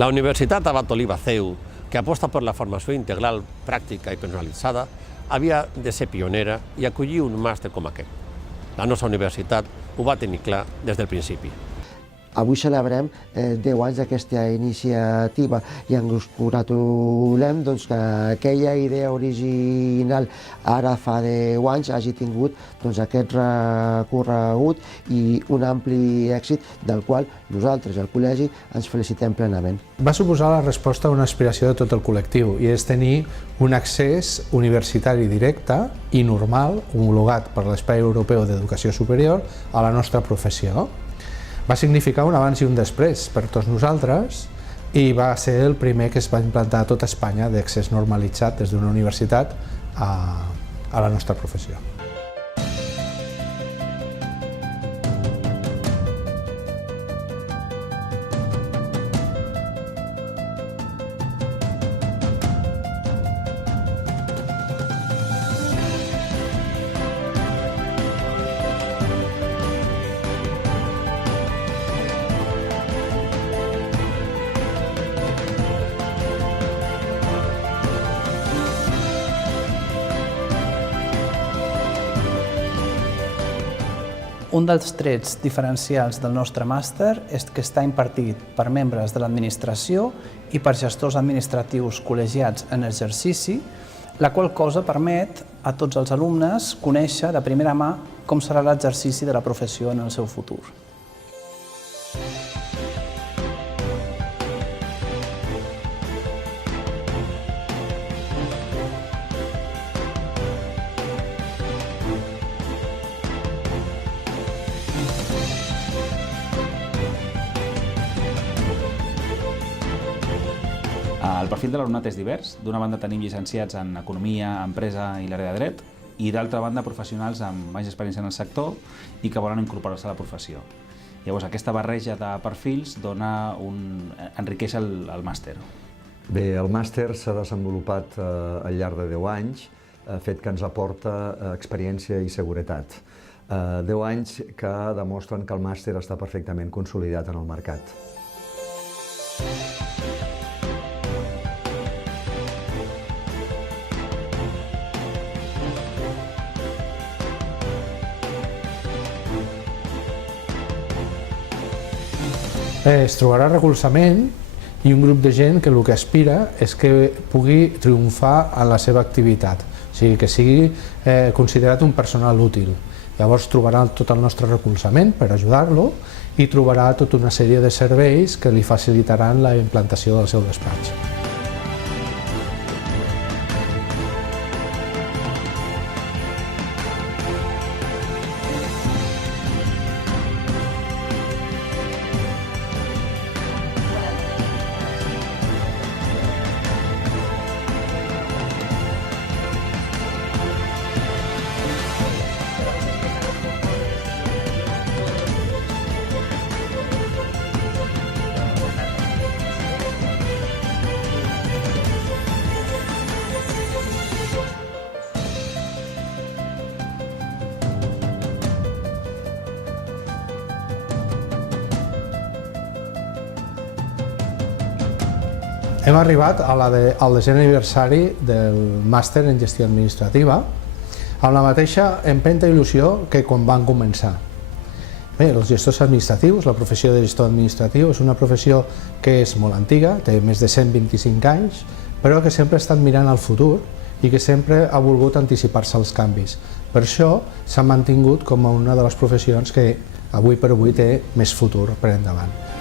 La Universitat Abat Oliba CEU, que aposta per la formació integral, pràctica i personalitzada, havia de ser pionera i acollir un màster com aquest. La nostra universitat ho va tenir clar des del principi. Avui celebrem 10 anys d'aquesta iniciativa i ens congratulem que aquella idea original ara fa 10 anys hagi tingut aquest recorregut i un ampli èxit del qual nosaltres, al col·legi, ens felicitem plenament. Va suposar la resposta a una aspiració de tot el col·lectiu i és tenir un accés universitari directe i normal, homologat per l'Espai Europeu d'Educació Superior, a la nostra professió. Va significar un abans i un després per tots nosaltres i va ser el primer que es va implantar a tot Espanya d'accés normalitzat des d'una universitat a la nostra professió. Un dels trets diferencials del nostre màster és que està impartit per membres de l'administració i per gestors administratius col·legiats en exercici, la qual cosa permet a tots els alumnes conèixer de primera mà com serà l'exercici de la professió en el seu futur. El perfil de l'alumnat és divers. D'una banda tenim llicenciats en Economia, Empresa i l'àrea de Dret, i d'altra banda professionals amb més experiència en el sector i que volen incorporar-se a la professió. Llavors aquesta barreja de perfils enriqueix el màster. Bé, el màster s'ha desenvolupat al llarg de 10 anys, fet que ens aporta experiència i seguretat. 10 anys que demostren que el màster està perfectament consolidat en el mercat. Es trobarà recolzament i un grup de gent que el que aspira és que pugui triomfar en la seva activitat, o sigui, que sigui considerat un personal útil. Llavors trobarà tot el nostre recolzament per ajudar-lo i trobarà tota una sèrie de serveis que li facilitaran la implantació del seu despatx. Hem arribat al 10è aniversari del màster en gestió administrativa amb la mateixa empenta i il·lusió que quan van començar. Bé, els gestors administratius, la professió de gestor administratiu és una professió que és molt antiga, té més de 125 anys, però que sempre ha estat mirant al futur i que sempre ha volgut anticipar-se als canvis. Per això s'ha mantingut com una de les professions que avui per avui té més futur per endavant.